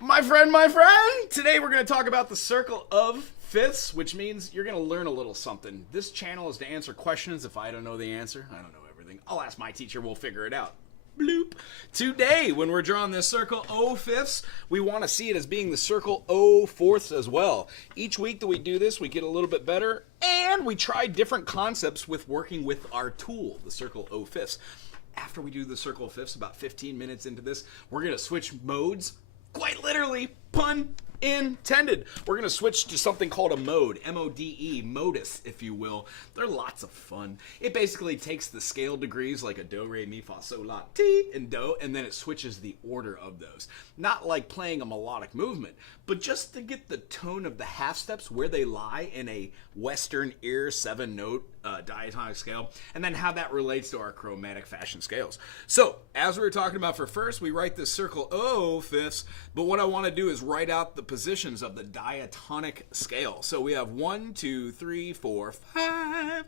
My friend, today we're going to talk about the circle of fifths, which means you're going to learn a little something. This channel is to answer questions. If I don't know the answer, I don't know everything. I'll ask my teacher, we'll figure it out. Bloop. Today, when we're drawing this circle O fifths, we want to see it as being the circle O fourths as well. Each week that we do this, we get a little bit better, and we try different concepts with working with our tool, the circle O fifths. After we do the circle of fifths, about 15 minutes into this, we're going to switch modes. Quite literally, pun intended. We're going to switch to something called a mode, M-O-D-E, modus, if you will. They're lots of fun. It basically takes the scale degrees like a do, re, mi, fa, sol, la, ti, and do, and then it switches the order of those. Not like playing a melodic movement, but just to get the tone of the half steps where they lie in a Western ear 7-note diatonic scale, and then how that relates to our chromatic fashion scales. So, as we were talking about for first, we write this circle O fifths, but what I want to do is write out the positions of the diatonic scale. So we have 1, 2, 3, 4, 5,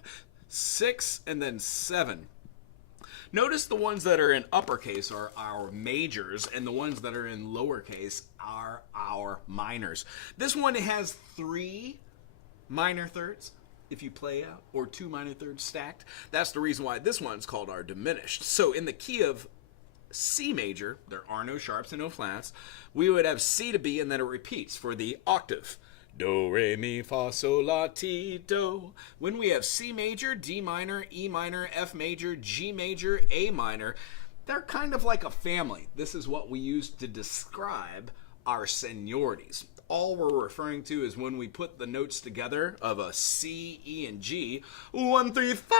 6, and then 7. Notice the ones that are in uppercase are our majors, and the ones that are in lowercase are our minors. This one has 3 minor thirds, if you play out, or 2 minor thirds stacked. That's the reason why this one's called our diminished. So in the key of C major, there are no sharps and no flats, we would have C to B, and then it repeats for the octave. Do, re, mi, fa, sol, la, ti, do. When we have C major, D minor, E minor, F major, G major, A minor, they're kind of like a family. This is what we use to describe our seniorities. All we're referring to is when we put the notes together of a C, E, and G, 1, 3, 5,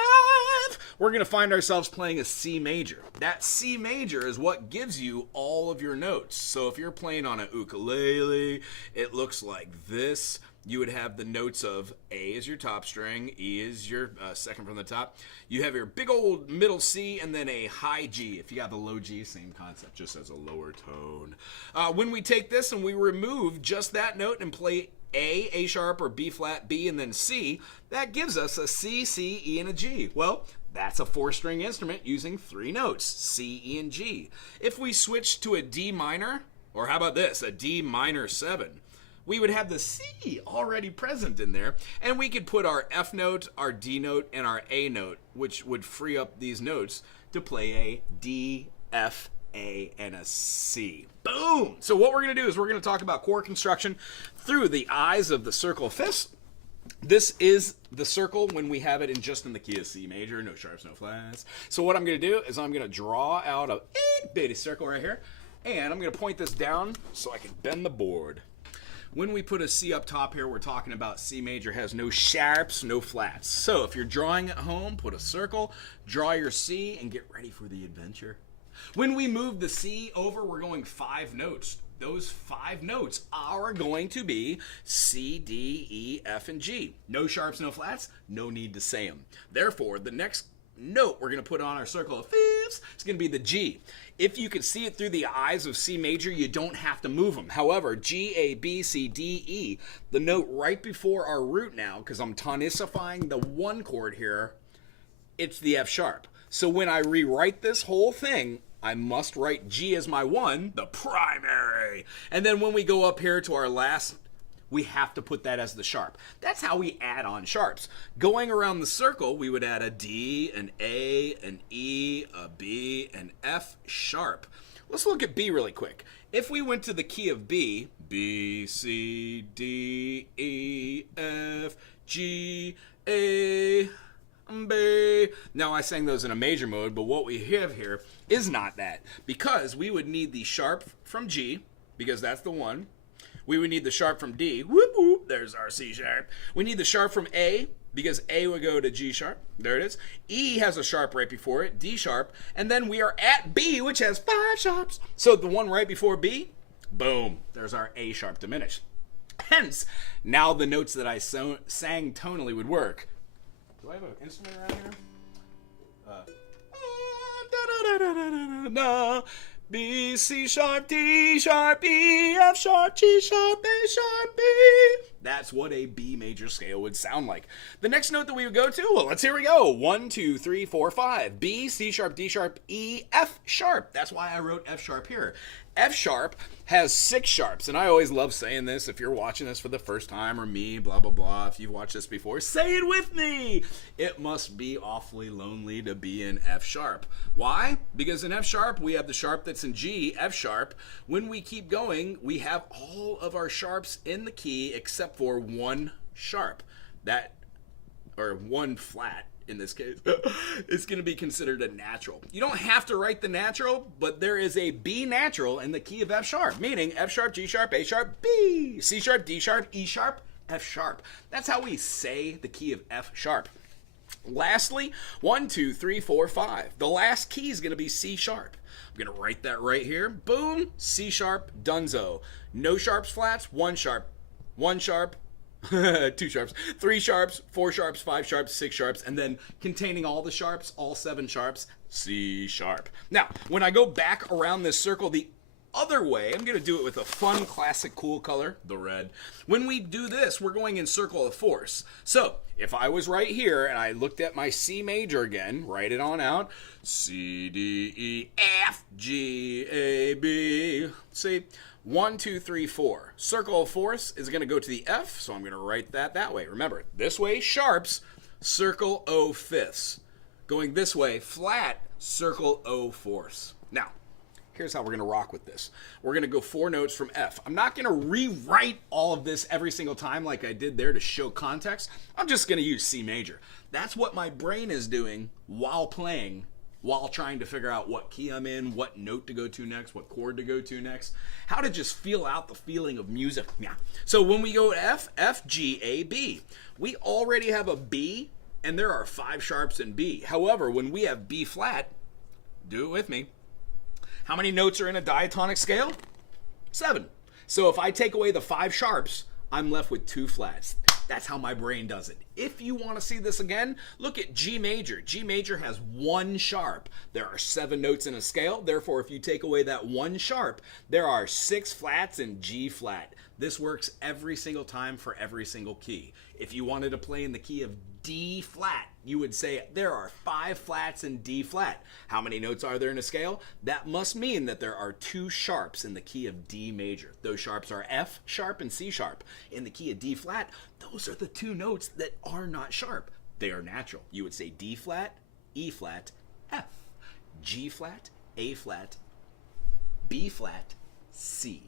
we're going to find ourselves playing a C major. That C major is what gives you all of your notes. So if you're playing on a ukulele, it looks like this. You would have the notes of A is your top string, E is your second from the top. You have your big old middle C and then a high G. If you got the low G, same concept, just as a lower tone. When we take this and we remove just that note and play A sharp or B flat, B, and then C, that gives us a C, C, E, and a G. Well, that's a 4-string instrument using 3 notes, C, E, and G. If we switch to a D minor, or how about this, a D minor 7, we would have the C already present in there, and we could put our F note, our D note, and our A note, which would free up these notes to play a D, F, A, and a C. Boom! So what we're going to do is we're going to talk about chord construction through the eyes of the circle of fifths. This is the circle when we have it in the key of C major, no sharps, no flats. So what I'm going to do is I'm going to draw out a bitty circle right here, and I'm going to point this down so I can bend the board. When we put a C up top here, we're talking about C major has no sharps, no flats. So if you're drawing at home, put a circle, draw your C, and get ready for the adventure. When we move the C over, we're going 5 notes. Those 5 notes are going to be C, D, E, F, and G. No sharps, no flats, no need to say them. Therefore, the next note we're going to put on our circle of fifths is going to be the G. If you can see it through the eyes of C major, you don't have to move them. However, G, A, B, C, D, E, the note right before our root now, because I'm tonicifying the 1 chord here, it's the F sharp. So when I rewrite this whole thing, I must write G as my 1, the primary. And then when we go up here to our last, we have to put that as the sharp. That's how we add on sharps. Going around the circle, we would add a D, an A, an E, a B, an F sharp. Let's look at B really quick. If we went to the key of B, B, C, D, E, F, G, A, B. Now I sang those in a major mode, but what we have here is not that, because we would need the sharp from G, because that's the 1. We would need the sharp from D. Whoop, whoop. There's our C sharp. We need the sharp from A, because A would go to G sharp. There it is. E has a sharp right before it, D sharp. And then we are at B, which has 5 sharps. So the one right before B, boom. There's our A sharp diminished. Hence, now the notes that I sang tonally would work. Do I have an instrument around here? B, C sharp, D sharp, E, F sharp, G sharp, A sharp, B. That's what a B major scale would sound like. The next note that we would go to, well, here we go. 1, 2, 3, 4, 5. B, C sharp, D sharp, E, F sharp. That's why I wrote F sharp here. F sharp has 6 sharps, and I always love saying this. If you're watching this for the first time, or me, blah, blah, blah, if you've watched this before, say it with me. It must be awfully lonely to be in F sharp. Why? Because in F sharp, we have the sharp that's in G, F sharp. When we keep going, we have all of our sharps in the key except for one sharp. Or one flat. In this case, it's going to be considered a natural. You don't have to write the natural, but there is a B natural in the key of F sharp, meaning F sharp, G sharp, A sharp, B, C sharp, D sharp, E sharp, F sharp. That's how we say the key of F sharp. Lastly, 1, 2, 3, 4, 5. The last key is going to be C sharp. I'm going to write that right here. Boom, C sharp, dunzo. No sharps, flats, one sharp, 2 sharps, 3 sharps, 4 sharps, 5 sharps, 6 sharps, and then containing all the sharps, all 7 sharps, C sharp. Now, when I go back around this circle the other way, I'm going to do it with a fun, classic, cool color, the red. When we do this, we're going in circle of fourths. So, if I was right here and I looked at my C major again, write it on out, C, D, E, F, G, A, B. See? 1, 2, 3, 4. Circle of fourths is going to go to the F, so I'm going to write that way. Remember, this way, sharps, circle O fifths. Going this way, flat, circle O fourths. Now, here's how we're going to rock with this. We're going to go 4 notes from F. I'm not going to rewrite all of this every single time like I did there to show context. I'm just going to use C major. That's what my brain is doing while playing, while trying to figure out what key I'm in, what note to go to next, what chord to go to next, how to just feel out the feeling of music. Yeah. So when we go F, F, G, A, B, we already have a B, and there are 5 sharps in B. However, when we have B flat, do it with me. How many notes are in a diatonic scale? 7. So if I take away the 5 sharps, I'm left with 2 flats. That's how my brain does it. If you want to see this again, look at G major. G major has 1 sharp. There are 7 notes in a scale. Therefore, if you take away that 1 sharp, there are 6 flats in G flat. This works every single time for every single key. If you wanted to play in the key of D flat, you would say there are 5 flats in D flat. How many notes are there in a scale? That must mean that there are 2 sharps in the key of D major. Those sharps are F sharp and C sharp. In the key of D flat, those are the 2 notes that are not sharp. They are natural. You would say D flat, E flat, F, G flat, A flat, B flat, C.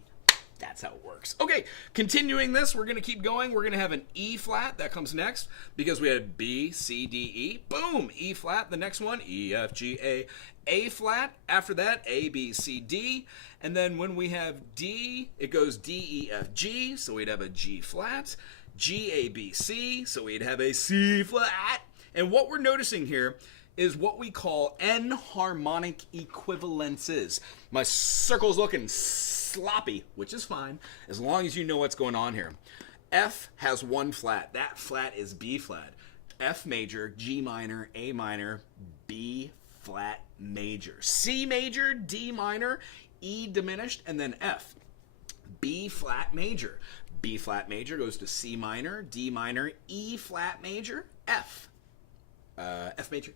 That's how it works. Okay, continuing this, we're going to keep going. We're going to have an E flat. That comes next because we had B, C, D, E. Boom, E flat. The next one, E, F, G, A. A flat. After that, A, B, C, D. And then when we have D, it goes D, E, F, G. So we'd have a G flat. G, A, B, C. So we'd have a C flat. And what we're noticing here is what we call enharmonic equivalences. My circle's looking sloppy, which is fine, as long as you know what's going on here. F has 1 flat. That flat is B flat. F major, G minor, A minor, B flat major. C major, D minor, E diminished, and then F. B flat major. B flat major goes to C minor, D minor, E flat major, F. F major,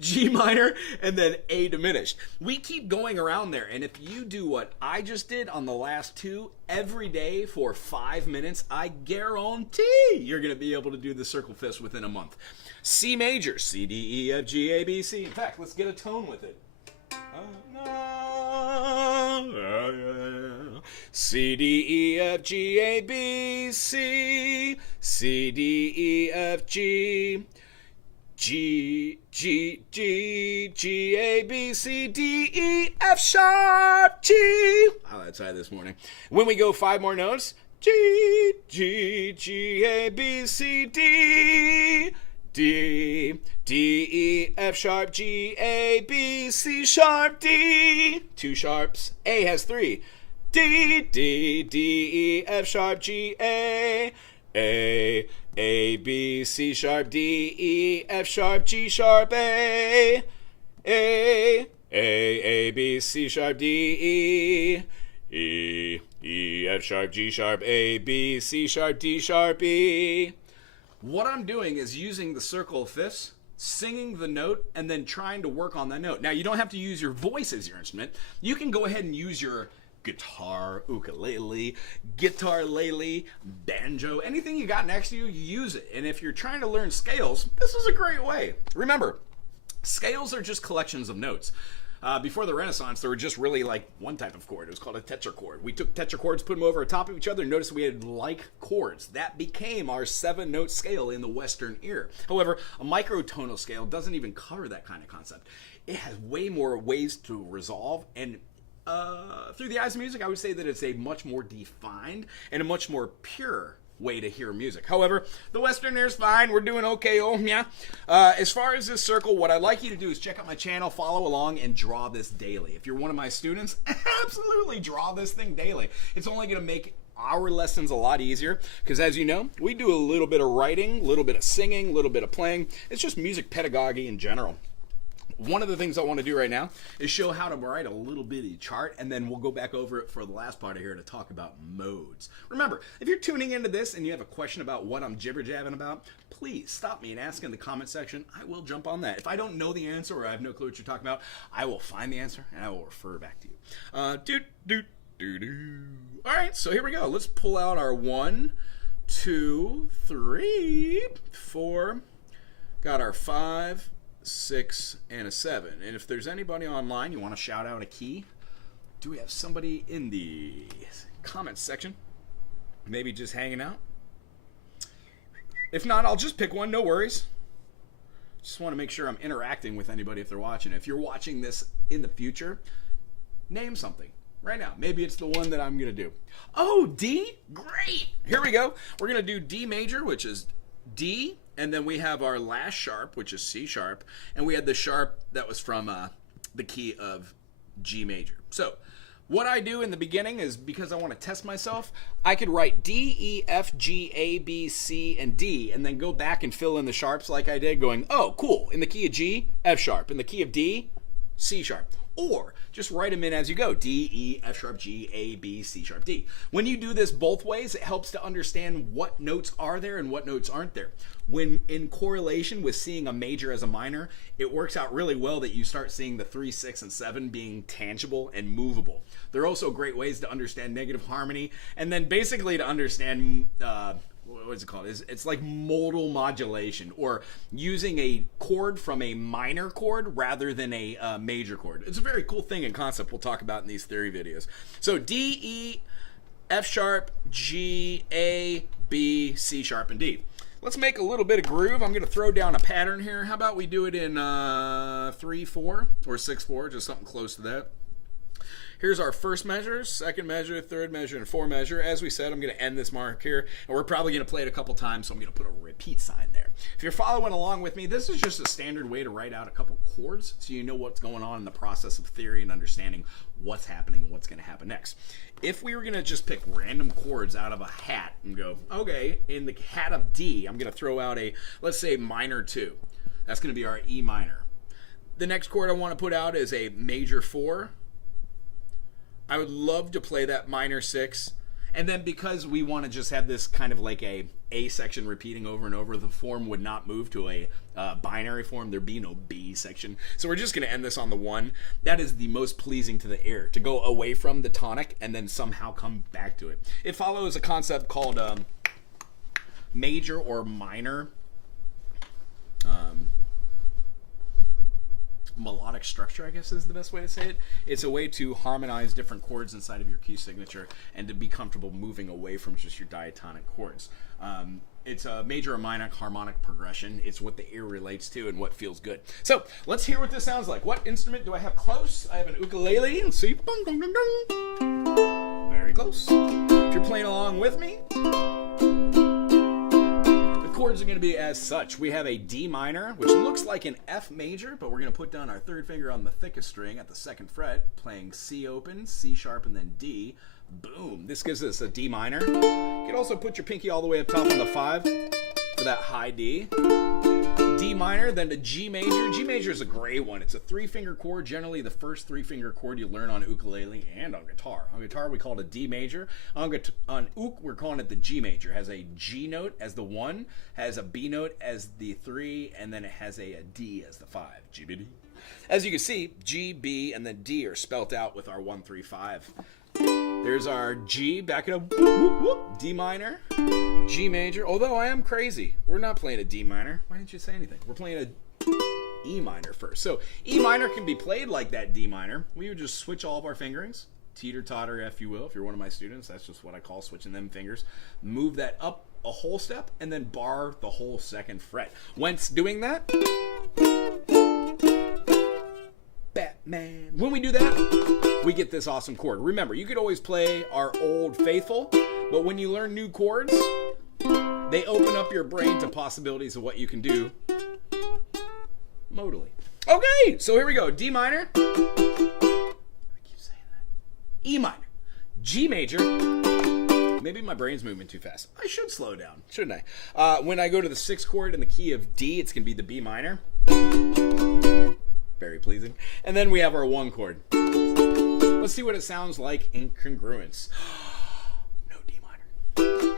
G minor, and then A diminished. We keep going around there, and if you do what I just did on the last 2 every day for 5 minutes, I guarantee you're going to be able to do the circle fifths within a month. C major, C, D, E, F, G, A, B, C. In fact, let's get a tone with it. C, D, E, F, G, A, B, C. C, D, E, F, G. G, G, G, G, A, B, C, D, E, F sharp, G. Oh, that's high this morning. When we go 5 more notes, G, G, G, A, B, C, D, D, D, E, F sharp, G, A, B, C sharp, D. 2 sharps. A has 3. D, D, D, E, F sharp, G, A, B, C sharp, D, E, F sharp, G sharp, A, B, C sharp, D, E, F sharp, G sharp, A, B, C sharp, D sharp, E. What I'm doing is using the circle of fifths, singing the note, and then trying to work on that note. Now, you don't have to use your voice as your instrument. You can go ahead and use your guitar, ukulele, guitar lele, banjo, anything you got next to you, you use it. And if you're trying to learn scales, this is a great way. Remember, scales are just collections of notes. Before the Renaissance, there were just really like one type of chord. It was called a tetrachord. We took tetrachords, put them over top of each other, and noticed we had like chords. That became our 7-note scale in the Western ear. However, a microtonal scale doesn't even cover that kind of concept. It has way more ways to resolve, and through the eyes of music, I would say that it's a much more defined and a much more pure way to hear music. However, the Western ear's fine. We're doing okay. Oh, yeah. As far as this circle, what I'd like you to do is check out my channel, follow along, and draw this daily. If you're one of my students, absolutely draw this thing daily. It's only going to make our lessons a lot easier because, as you know, we do a little bit of writing, a little bit of singing, a little bit of playing. It's just music pedagogy in general. One of the things I want to do right now is show how to write a little bitty chart, and then we'll go back over it for the last part of here to talk about modes. Remember, if you're tuning into this and you have a question about what I'm jibber-jabbing about, please stop me and ask in the comment section. I will jump on that. If I don't know the answer or I have no clue what you're talking about, I will find the answer and I will refer back to you. All right, so here we go. Let's pull out our 1, 2, 3, 4. Got our 5, 6, and a 7. And if there's anybody online you want to shout out a key, do we have somebody in the comments section? Maybe just hanging out? If not, I'll just pick one, no worries. Just want to make sure I'm interacting with anybody if they're watching. If you're watching this in the future, name something right now. Maybe it's the one that I'm going to do. Oh, D? Great! Here we go. We're going to do D major, which is D, and then we have our last sharp, which is C sharp, and we had the sharp that was from the key of G major. So what I do in the beginning is, because I want to test myself, I could write D, E, F, G, A, B, C, and D, and then go back and fill in the sharps like I did, going, oh, cool, in the key of G, F sharp, in the key of D, C sharp. Or just write them in as you go. D, E, F sharp, G, A, B, C sharp, D. When you do this both ways, it helps to understand what notes are there and what notes aren't there. When in correlation with seeing a major as a minor, it works out really well that you start seeing the 3, 6, and 7 being tangible and movable. They're also great ways to understand negative harmony, and then basically to understand what is it called? It's like modal modulation, or using a chord from a minor chord rather than a major chord. It's a very cool thing and concept we'll talk about in these theory videos. So D, E, F sharp, G, A, B, C sharp, and D. Let's make a little bit of groove. I'm going to throw down a pattern here. How about we do it in 3/4 or 6/4, just something close to that. Here's our first measure, second measure, third measure, and fourth measure. As we said, I'm going to end this mark here, and we're probably going to play it a couple times, so I'm going to put a repeat sign there. If you're following along with me, this is just a standard way to write out a couple chords so you know what's going on in the process of theory and understanding what's happening and what's going to happen next. If we were going to just pick random chords out of a hat and go, okay, in the hat of D, I'm going to throw out a, let's say, minor 2. That's going to be our E minor. The next chord I want to put out is a major 4. I would love to play that minor 6. And then because we want to just have this kind of like a section repeating over and over, the form would not move to a binary form. There'd be no B section. So we're just going to end this on the 1. That is the most pleasing to the ear, to go away from the tonic and then somehow come back to it. It follows a concept called major or minor melodic structure, I guess is the best way to say it. It's a way to harmonize different chords inside of your key signature and to be comfortable moving away from just your diatonic chords. It's a major or minor harmonic progression. It's what the ear relates to and what feels good. So let's hear what this sounds like. What instrument do I have close? I have an ukulele. Let's see. Very close. If you're playing along with me, chords are going to be as such. We have a D minor, which looks like an F major, but we're going to put down our third finger on the thickest string at the 2nd fret, playing C open, C sharp, and then D. Boom. This gives us a D minor. You can also put your pinky all the way up top on the 5 for that high D. D minor, then to G major. G major is a gray one. It's a 3-finger chord, generally the first 3-finger chord you learn on ukulele and on guitar. On guitar, we call it a D major. On uk, we're calling it the G major. It has a G note as the 1, has a B note as the 3, and then it has a D as the 5. GBD. As you can see, G, B, and then D are spelt out with our 1, 3, 5. There's our G, back it up, whoop, whoop, D minor, G major. Although I am crazy, we're not playing a D minor. Why didn't you say anything? We're playing a E minor first. So E minor can be played like that D minor. We would just switch all of our fingerings, teeter-totter, if you will. If you're one of my students, that's just what I call switching them fingers. Move that up a whole step, and then bar the whole 2nd fret. Once doing that, Batman. When we do that, we get this awesome chord. Remember, you could always play our old faithful, but when you learn new chords, they open up your brain to possibilities of what you can do modally. Okay, so here we go. D minor. I keep saying that. E minor. G major. Maybe my brain's moving too fast. I should slow down, shouldn't I? When I go to the 6th chord in the key of D, it's going to be the B minor. Very pleasing. And then we have our 1 chord. Let's see what it sounds like in congruence. No D minor.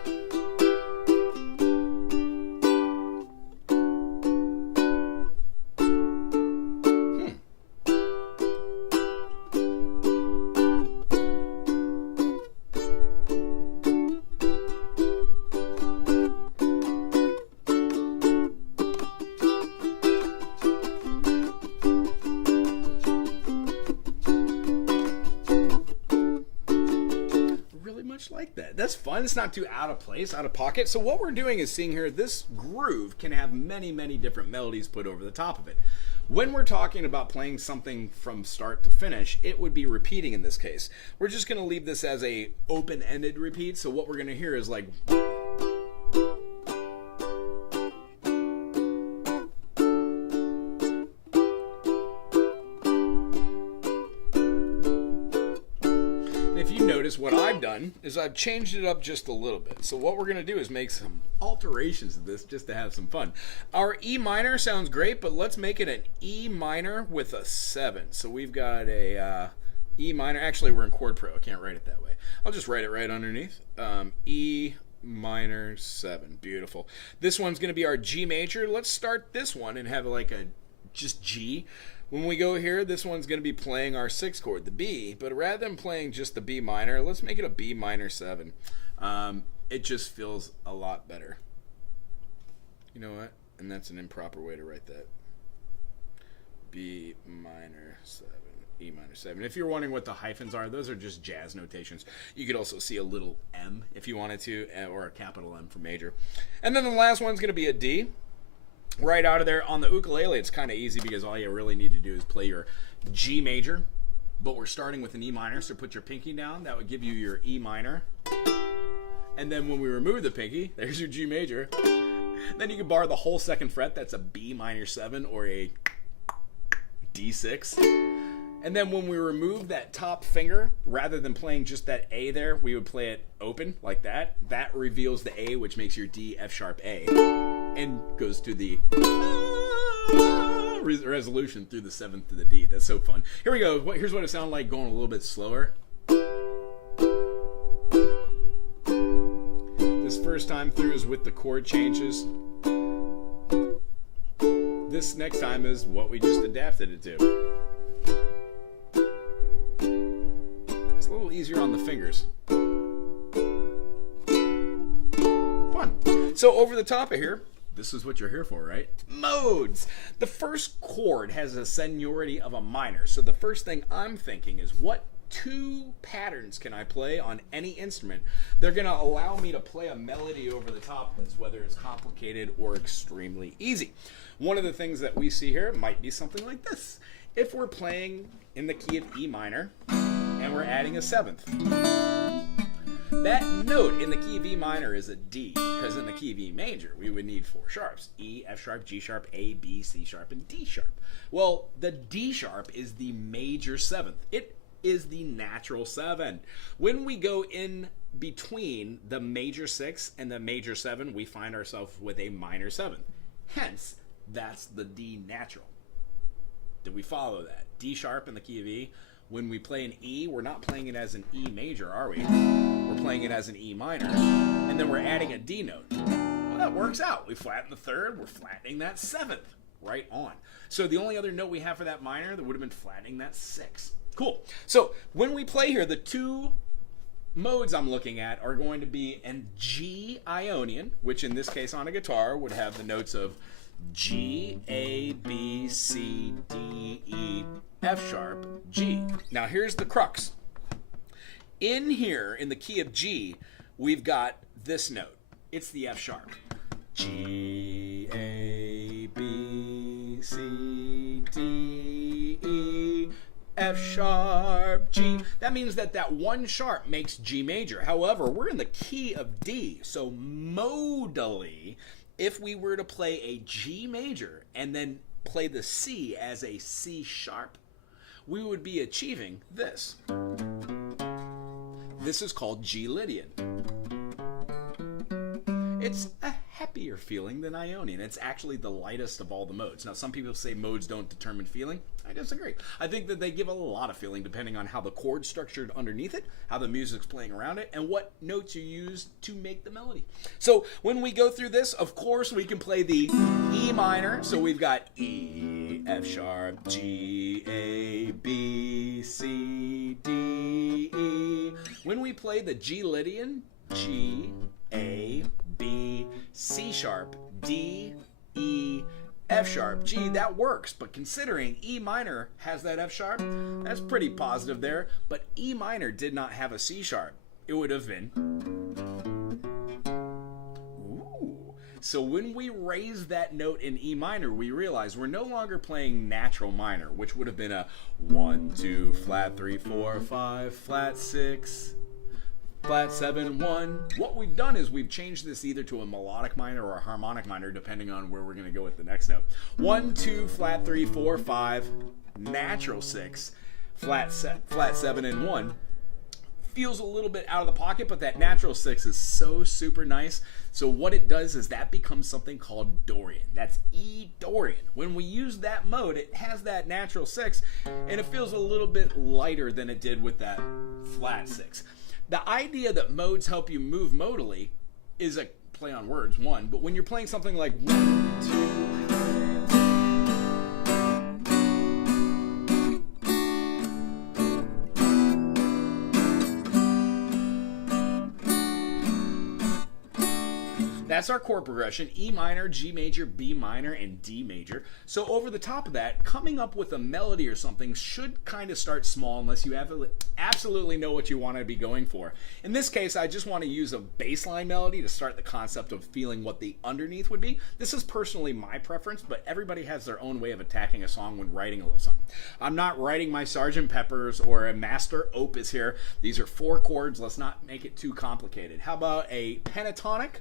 Like that. That's fun. It's not too out of place, out of pocket. So what we're doing is seeing here, this groove can have many, many different melodies put over the top of it. When we're talking about playing something from start to finish, it would be repeating in this case. We're just going to leave this as a open-ended repeat. So what we're going to hear is like... Notice what I've done is I've changed it up just a little bit. So what we're going to do is make some alterations to this just to have some fun. Our E minor sounds great, but let's make it an E minor with a 7. So we've got a E minor. Actually, we're in Chord Pro. I can't write it that way. I'll just write it right underneath. E minor 7. Beautiful. This one's going to be our G major. Let's start this one and have like a just G. When we go here, this one's going to be playing our 6th chord, the B, but rather than playing just the B minor, let's make it a B minor 7. It just feels a lot better. You know what? And that's an improper way to write that. B minor 7, E minor 7. If you're wondering what the hyphens are, those are just jazz notations. You could also see a little M if you wanted to, or a capital M for major. And then the last one's going to be a D. Right out of there. On the ukulele, it's kind of easy because all you really need to do is play your G major, but we're starting with an E minor, so put your pinky down. That would give you your E minor. And then when we remove the pinky, there's your G major. Then you can bar the whole 2nd fret. That's a B minor 7 or a D6. And then when we remove that top finger, rather than playing just that A there, we would play it open like that. That reveals the A, which makes your D, F sharp, A. And goes to the resolution through the 7th to the D. That's so fun. Here we go. Here's what it sounded like going a little bit slower. This first time through is with the chord changes. This next time is what we just adapted it to. It's a little easier on the fingers. Fun. So over the top of here, this is what you're here for, right? Modes. The first chord has a seniority of a minor. So the first thing I'm thinking is, what 2 patterns can I play on any instrument? They're going to allow me to play a melody over the top of this, whether it's complicated or extremely easy. One of the things that we see here might be something like this. If we're playing in the key of E minor and we're adding a 7th. That note in the key of E minor is a D, because in the key of E major, we would need 4 sharps. E, F sharp, G sharp, A, B, C sharp, and D sharp. Well, the D sharp is the major 7th. It is the natural 7. When we go in between the major 6 and the major 7, we find ourselves with a minor 7. Hence, That's the D natural. Did we follow that? D sharp in the key of E. When we play an E, we're not playing it as an E major, are we? We're playing it as an E minor. And then we're adding a D note. Well, that works out. We flatten the third, we're flattening that seventh. Right on. So the only other note we have for that minor that would have been flattening that sixth. Cool. So when we play here, the two modes I'm looking at are going to be an G Ionian, which in this case on a guitar would have the notes of G, A, B, C, D, E, F sharp, G. Now here's the crux. In here, in the key of G, we've got this note. It's the F sharp. G, A, B, C, D, E, F sharp, G. That means that one sharp makes G major. However, we're in the key of D. So modally, if we were to play a G major and then play the C as a C sharp, we would be achieving this. This is called G Lydian. It's a happier feeling than Ionian. It's actually the lightest of all the modes. Now, some people say modes don't determine feeling. I disagree. I think that they give a lot of feeling depending on how the chord's structured underneath it, how the music's playing around it, and what notes you use to make the melody. So when we go through this, of course, we can play the E minor. So we've got E, F sharp, G, A, B, C, D, E. When we play the G Lydian, G, A, B, C sharp, D, E, F sharp, G, that works. But considering E minor has that F sharp, that's pretty positive there. But E minor did not have a C sharp. It would have been. Ooh. So when we raise that note in E minor, we realize we're no longer playing natural minor, which would have been a 1, 2, flat 3, 4, 5, flat 6, flat 7, 1. What we've done is we've changed this either to a melodic minor or a harmonic minor, depending on where we're going to go with the next note. 1, 2, flat 3, 4, 5, natural 6, flat 7, and 1. Feels a little bit out of the pocket, but that natural 6 is so super nice. So what it does is that becomes something called Dorian. That's E Dorian. When we use that mode, it has that natural 6, and it feels a little bit lighter than it did with that flat 6. The idea that modes help you move modally is a play on words, one, but when you're playing something like 1, 2, that's our chord progression: E minor, G major, B minor, and D major. So over the top of that, coming up with a melody or something should kind of start small unless you absolutely know what you want to be going for. In this case, I just want to use a baseline melody to start the concept of feeling what the underneath would be. This is personally my preference, but everybody has their own way of attacking a song when writing a little something. I'm not writing my Sgt. Pepper's or a master opus here. These are 4 chords. Let's not make it too complicated. How about a pentatonic?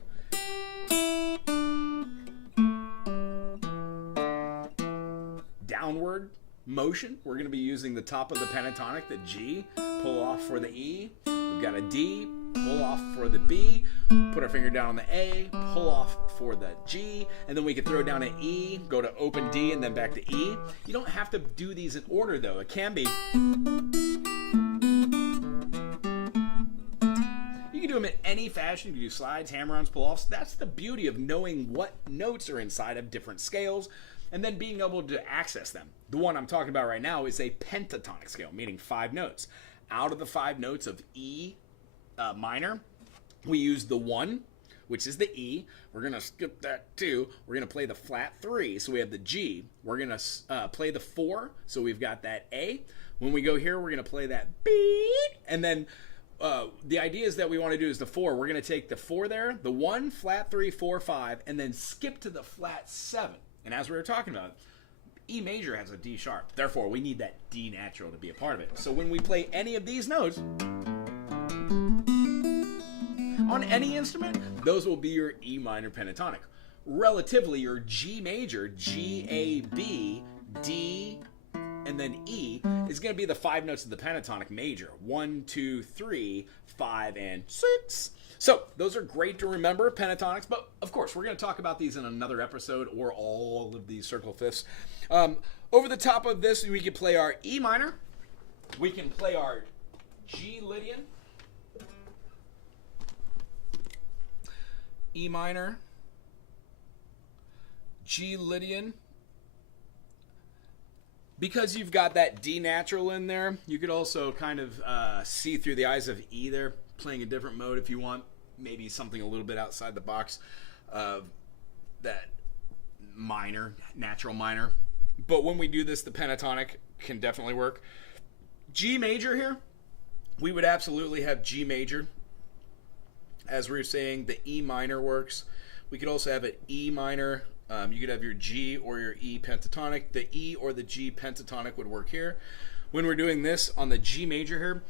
Downward motion. We're going to be using the top of the pentatonic, the G, pull off for the E. We've got a D, pull off for the B, put our finger down on the A, pull off for the G, and then we can throw down an E, go to open D, and then back to E. You don't have to do these in order, though. It can be. You can do them in any fashion. You can do slides, hammer-ons, pull-offs. That's the beauty of knowing what notes are inside of different scales and then being able to access them. The one I'm talking about right now is a pentatonic scale, meaning 5 notes. Out of the 5 notes of E minor, we use the 1, which is the E. We're going to skip that 2. We're going to play the flat 3, so we have the G. We're going to play the 4, so we've got that A. When we go here, we're going to play that B, and then the idea is that we want to do is the 4. We're going to take the 4 there, the 1, flat 3, 4, 5, and then skip to the flat 7. And as we were talking about, E major has a D sharp. Therefore, we need that D natural to be a part of it. So when we play any of these notes on any instrument, those will be your E minor pentatonic. Relatively, your G major, G, A, B, D, and then E is going to be the 5 notes of the pentatonic major. 1, 2, 3, 5, and 6. So those are great to remember, pentatonics, but of course we're going to talk about these in another episode, or all of these circle fifths. Over the top of this, we can play our E minor, we can play our G Lydian, E minor, G Lydian. Because you've got that D natural in there, you could also kind of see through the eyes of E there, playing a different mode if you want. Maybe something a little bit outside the box of that minor, natural minor. But when we do this, the pentatonic can definitely work. G major here, we would absolutely have G major. As we were saying, the E minor works. We could also have an E minor. You could have your G or your E pentatonic. The E or the G pentatonic would work here. When we're doing this on the G major here,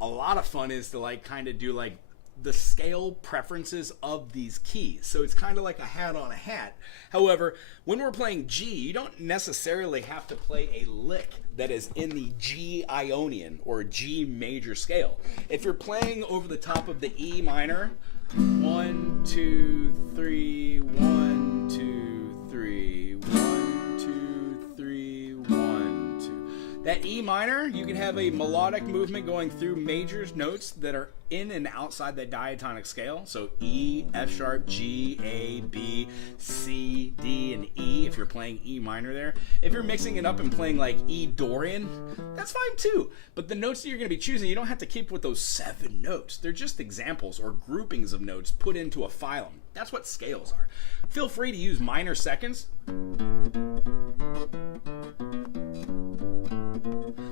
a lot of fun is to like kind of do like the scale preferences of these keys. So it's kind of like a hat on a hat. However, when we're playing G, you don't necessarily have to play a lick that is in the G Ionian or G major scale. If you're playing over the top of the E minor, 1, 2, 3, 1, 2, 3, 1, 2, 3, 1, 2. That E minor, you can have a melodic movement going through major notes that are in and outside the diatonic scale. So E, F sharp, G, A, B, C, D, and E if you're playing E minor there. If you're mixing it up and playing like E Dorian, that's fine too. But the notes that you're going to be choosing, you don't have to keep with those 7 notes. They're just examples or groupings of notes put into a phylum. That's what scales are. Feel free to use minor seconds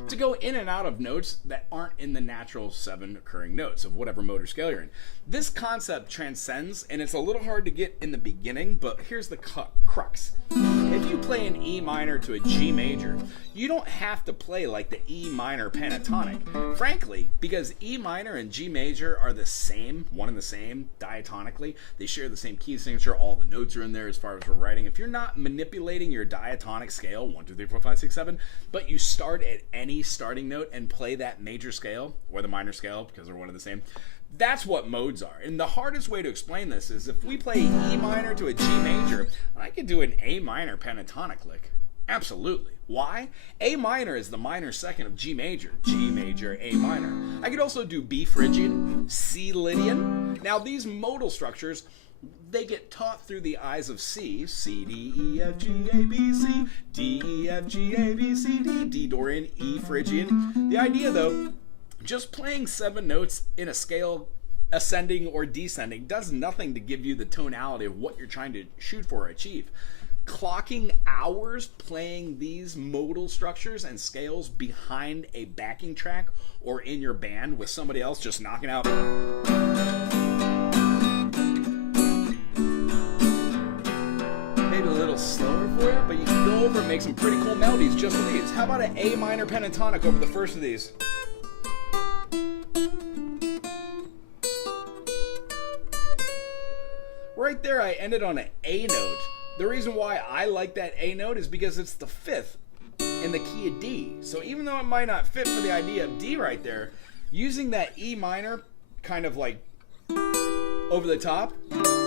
to go in and out of notes that aren't in the natural 7 occurring notes of whatever motor scale you're in. This concept transcends, and it's a little hard to get in the beginning, but here's the crux. If you play an E minor to a G major, you don't have to play like the E minor pentatonic. Frankly, because E minor and G major are the same, one and the same, diatonically. They share the same key signature. All the notes are in there as far as we're writing. If you're not manipulating your diatonic scale, 1, 2, 3, 4, 5, 6, 7, but you start at any starting note and play that major scale, or the minor scale, because they're one and the same, that's what modes are. And the hardest way to explain this is if we play E minor to a G major, I could do an A minor pentatonic lick. Absolutely. Why? A minor is the minor second of G major. G major, A minor. I could also do B Phrygian, C Lydian. Now these modal structures, they get taught through the eyes of C. C, D, E, F, G, A, B, C. D, E, F, G, A, B, C, D. D Dorian, E Phrygian. The idea though, just playing 7 notes in a scale ascending or descending does nothing to give you the tonality of what you're trying to shoot for or achieve. Clocking hours playing these modal structures and scales behind a backing track or in your band with somebody else just knocking out maybe a little slower for you, but you can go over and make some pretty cool melodies just with these. How about an A minor pentatonic over the first of these? Right there, I ended on an A note. The reason why I like that A note is because it's the 5th in the key of D. So even though it might not fit for the idea of D right there, using that E minor kind of like over the top,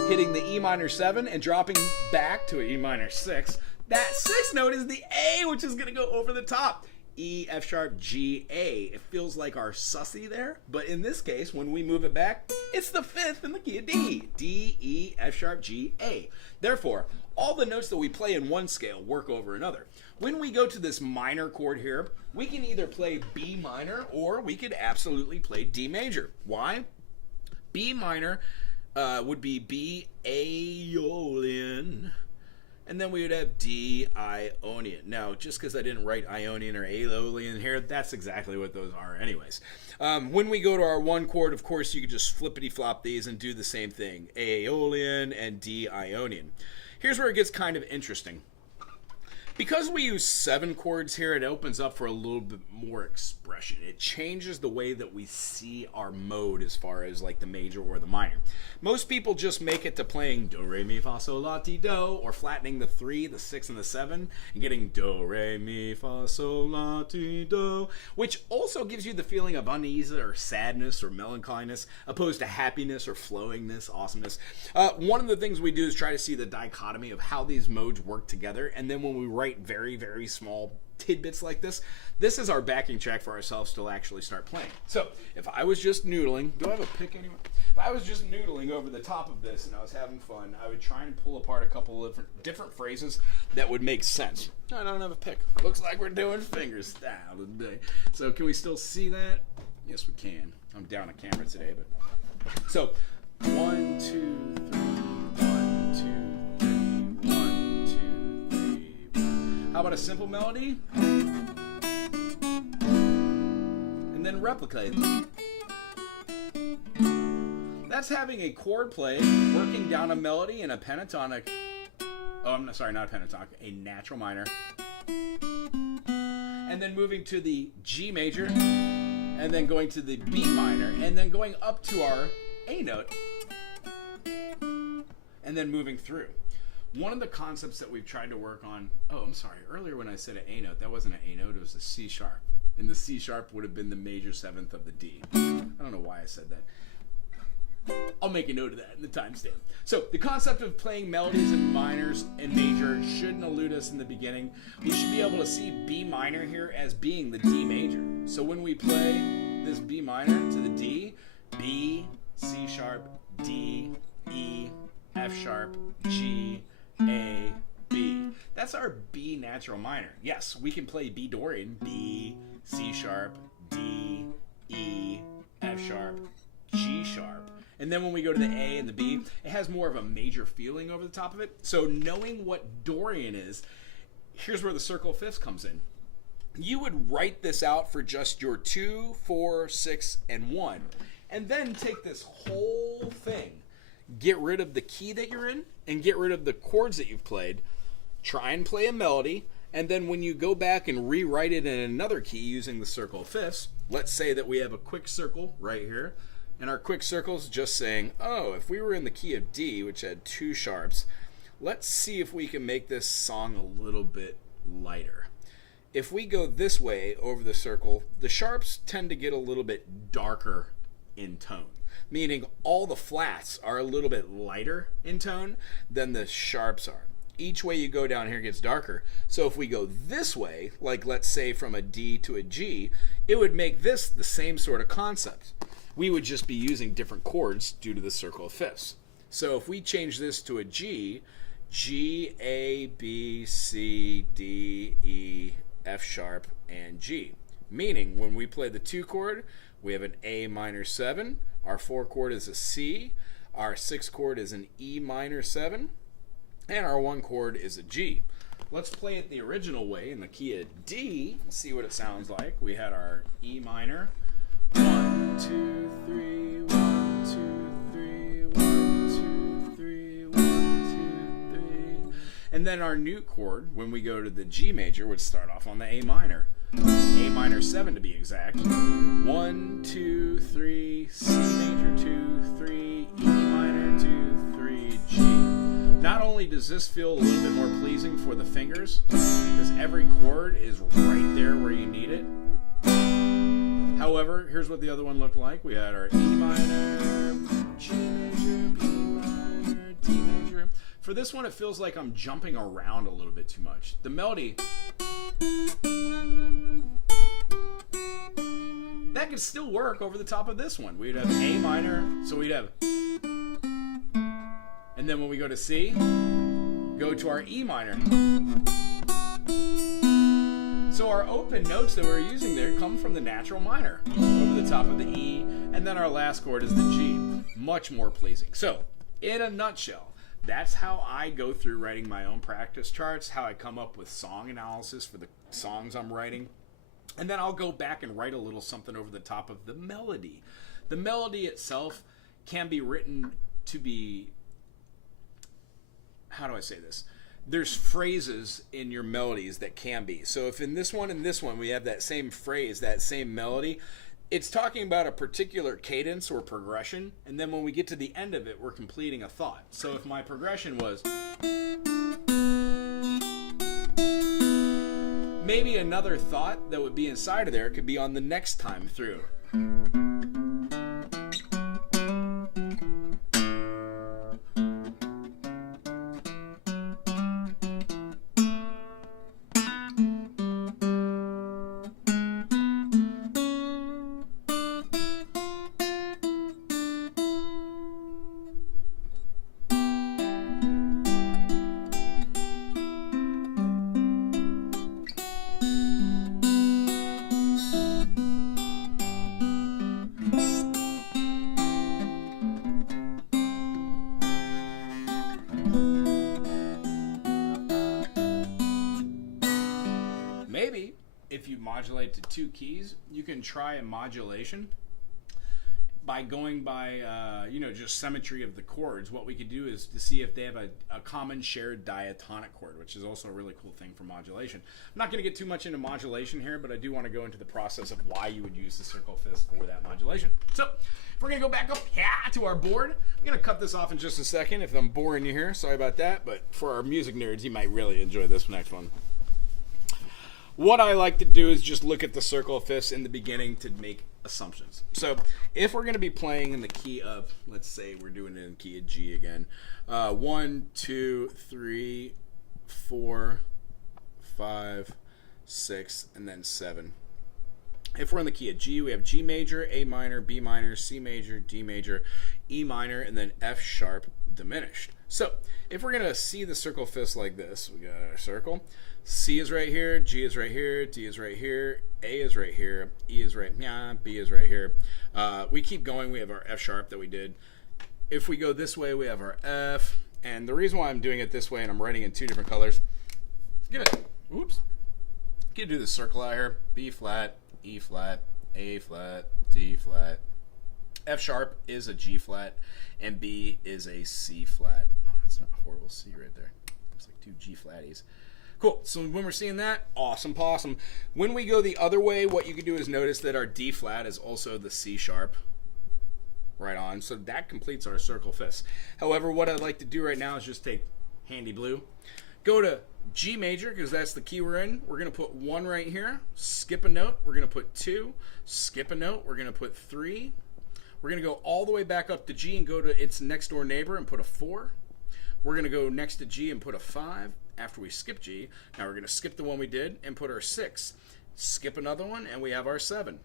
hitting the E minor 7 and dropping back to an E minor 6, that 6th note is the A, which is going to go over the top. E, F sharp, G, A. It feels like our sussy there, but in this case, when we move it back, it's the 5th in the key of D. D, E, F sharp, G, A. Therefore, all the notes that we play in one scale work over another. When we go to this minor chord here, we can either play B minor or we could absolutely play D major. Why? B minor would be B Aeolian. And then we would have D Ionian. Now, just because I didn't write Ionian or Aeolian here, that's exactly what those are anyways. When we go to our 1 chord, of course, you could just flippity-flop these and do the same thing. Aeolian and D Ionian. Here's where it gets kind of interesting. Because we use 7 chords here, it opens up for a little bit more expression. It changes the way that we see our mode as far as like the major or the minor. Most people just make it to playing do, re, mi, fa, sol, la, ti, do, or flattening the 3, the 6, and the 7, and getting do, re, mi, fa, sol, la, ti, do, which also gives you the feeling of unease or sadness or melancholiness, opposed to happiness or flowingness, awesomeness. One of the things we do is try to see the dichotomy of how these modes work together, and then when we write very, very small tidbits like this is our backing track for ourselves to actually start playing. So if I was just noodling, do I have a pick anywhere? If I was just noodling over the top of this and I was having fun, I would try and pull apart a couple of different phrases that would make sense. I don't have a pick. Looks like we're doing finger style today. So can we still see that? Yes, we can. I'm down on camera today, but so 1, 2, 3, 1, 2, 3, 1, 2, 3. How about a simple melody? And then replicate. That's having a chord play, working down a melody in a pentatonic. Oh, I'm sorry, not a pentatonic, a natural minor. And then moving to the G major, and then going to the B minor, and then going up to our A note, and then moving through. One of the concepts that we've tried to work on, I'm sorry, earlier when I said an A note, that wasn't an A note, it was a C sharp. And the C sharp would have been the major 7th of the D. I don't know why I said that. I'll make a note of that in the timestamp. So the concept of playing melodies in minors and major shouldn't elude us in the beginning. We should be able to see B minor here as being the D major. So when we play this B minor to the D, B, C sharp, D, E, F sharp, G, A, B. That's our B natural minor. Yes, we can play B Dorian, B, C sharp, D, E, F sharp, G sharp. And then when we go to the A and the B, it has more of a major feeling over the top of it. So knowing what Dorian is, here's where the circle of fifths comes in. You would write this out for just your 2, 4, 6, and 1. And then take this whole thing, get rid of the key that you're in, and get rid of the chords that you've played. Try and play a melody, and then when you go back and rewrite it in another key using the circle of fifths, let's say that we have a quick circle right here, and our quick circle is just saying, if we were in the key of D, which had 2 sharps, let's see if we can make this song a little bit lighter. If we go this way over the circle, the sharps tend to get a little bit darker in tone, meaning all the flats are a little bit lighter in tone than the sharps are. Each way you go down here gets darker. So if we go this way, like let's say from a D to a G, it would make this the same sort of concept. We would just be using different chords due to the circle of fifths. So if we change this to a G, G, A, B, C, D, E, F sharp, and G. Meaning when we play the 2 chord, we have an A minor 7, our 4 chord is a C, our 6 chord is an E minor 7, and our 1 chord is a G. Let's play it the original way in the key of D, see what it sounds like. We had our E minor, 1, 2, 3, 1, 2, 3, 1, 2, 3, 1, 2, 3. And then our new chord, when we go to the G major, would start off on the A minor. A minor 7 to be exact. 1, 2, 3, C major 2, 3, E minor 2, 3, G. Not only does this feel a little bit more pleasing for the fingers, because every chord is right there where you need it. However, here's what the other one looked like. We had our E minor, G major, B minor, D major. For this one, it feels like I'm jumping around a little bit too much. The melody, that could still work over the top of this one. We'd have A minor, so we'd have, and then when we go to C, go to our E minor. So our open notes that we're using there come from the natural minor over the top of the E, and then our last chord is the G. Much more pleasing. So, in a nutshell, that's how I go through writing my own practice charts, how I come up with song analysis for the songs I'm writing. And then I'll go back and write a little something over the top of the melody. The melody itself can be written to be, how do I say this? there's phrases in your melodies that can be. So if in this one and this one we have that same phrase, that same melody, it's talking about a particular cadence or progression, and then when we get to the end of it, we're completing a thought. So if my progression was, maybe another thought that would be inside of there could be on the next time through. Maybe if you modulate to 2 keys, you can try a modulation by going by, just symmetry of the chords. What we could do is to see if they have a common shared diatonic chord, which is also a really cool thing for modulation. I'm not going to get too much into modulation here, but I do want to go into the process of why you would use the circle fifths for that modulation. So we're going to go back up to our board. I'm going to cut this off in just a second if I'm boring you here. Sorry about that, but for our music nerds, you might really enjoy this next one. What I like to do is just look at the circle of fifths in the beginning to make assumptions. So if we're going to be playing in the key of, let's say we're doing it in key of G again, 1, 2, 3, 4, 5, 6, and then 7. If we're in the key of G, we have G major, A minor, B minor, C major, D major, E minor, and then F sharp diminished. So if we're going to see the circle fifths like this, we got our circle. C is right here, G is right here, D is right here, A is right here, E is right here, B is right here. We keep going. We have our F sharp that we did. If we go this way, we have our F. And the reason why I'm doing it this way and I'm writing in 2 different colors, gonna do the circle out here. B flat, E flat, A flat, D flat. F sharp is a G flat, and B is a C flat. Oh, that's not a horrible C right there. It's like 2 G flatties. Cool. So when we're seeing that, awesome possum. When we go the other way, what you can do is notice that our D flat is also the C sharp. Right on. So that completes our circle fifths. However, what I'd like to do right now is just take handy blue, go to G major, because that's the key we're in. We're going to put 1 right here, skip a note. We're going to put 2, skip a note. We're going to put 3. We're going to go all the way back up to G and go to its next door neighbor and put a 4. We're going to go next to G and put a 5 after we skip G. Now we're going to skip the one we did and put our 6. Skip another one, and we have our 7.